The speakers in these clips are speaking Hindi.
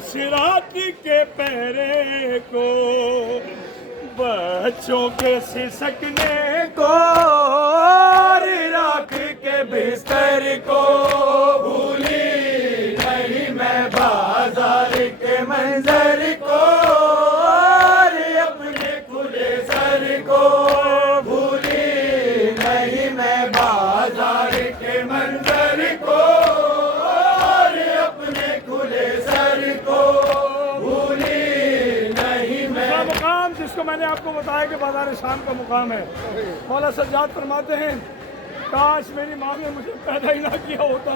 उस रात के पहरे को, बच्चों के सिसकने को और राख के बिस्तर को, भूली नहीं मैं बाजार के मंजर को और अपने खुले सर को, भूली नहीं मैं बाजार के मंजर को और अपने खुले सर को, भूली नहीं मैं। मुकाम जिसको मैंने आपको बताया कि बाजार शाम का मुकाम है, मौला सज्जाद फरमाते हैं काश मेरी माँ ने मुझे पैदा ही ना किया होता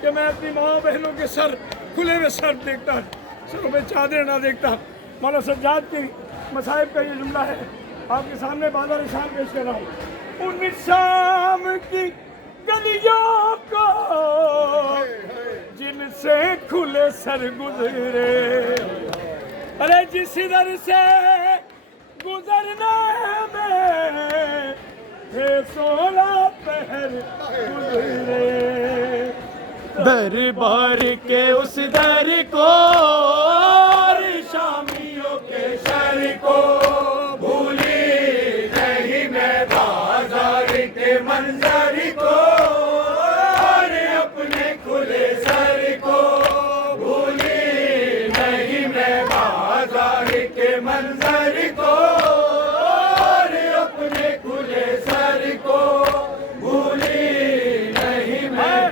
कि मैं अपनी माँ बहनों के सर खुले हुए सर देखता, सरों पे चादर ना देखता। मौला सज्जाद की मसाइब का ये जुमला है, आपके सामने बाजार शाम पेश कर रहा हूँ। उन शाम की गलियों को जिनसे खुले सर गुजरे, अरे जिस दर से गुजरने में 16 पहर गुजरे, दरबार के उस दर को और शामियों के शर को, भूली नहीं मैं बाजार के मंजर को और अपने खुले सर को, भूली नहीं मैं बाजार के मंजर को और अपने खुले सर को, भूली नहीं मैं।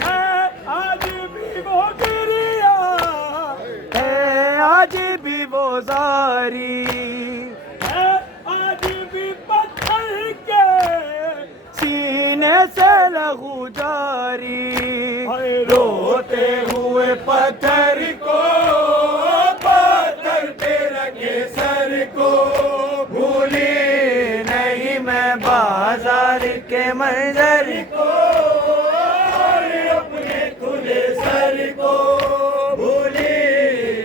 आज भी वो गिरिया है, आज भी वो जारी है, आज भी पत्थर के सीने से लहू जारी, रोते हुए पत्थर को पत्थर पे रखे सर को, भूली नहीं मैं बाजार के मंजर को और अपने खुले सर को, भूली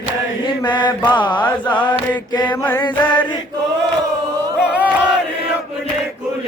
नहीं मैं बाजार के मंजर को